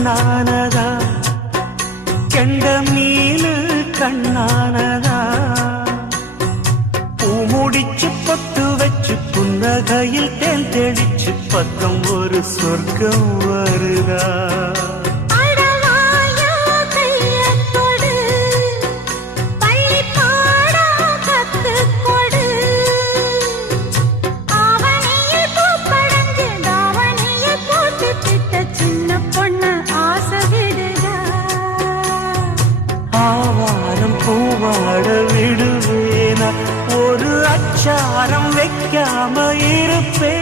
பெண்ணானதா கெண்ட மீனு கண்ணானதா பூ முடிச்சு பொட்டு வச்சு புன்னகையில் தேன் தெளிச்சு பக்கம் ஒரு சொர்க்கம் வருதா பூவாட விடுவேனா ஒரு அச்சாரம் வைக்காம இருப்பே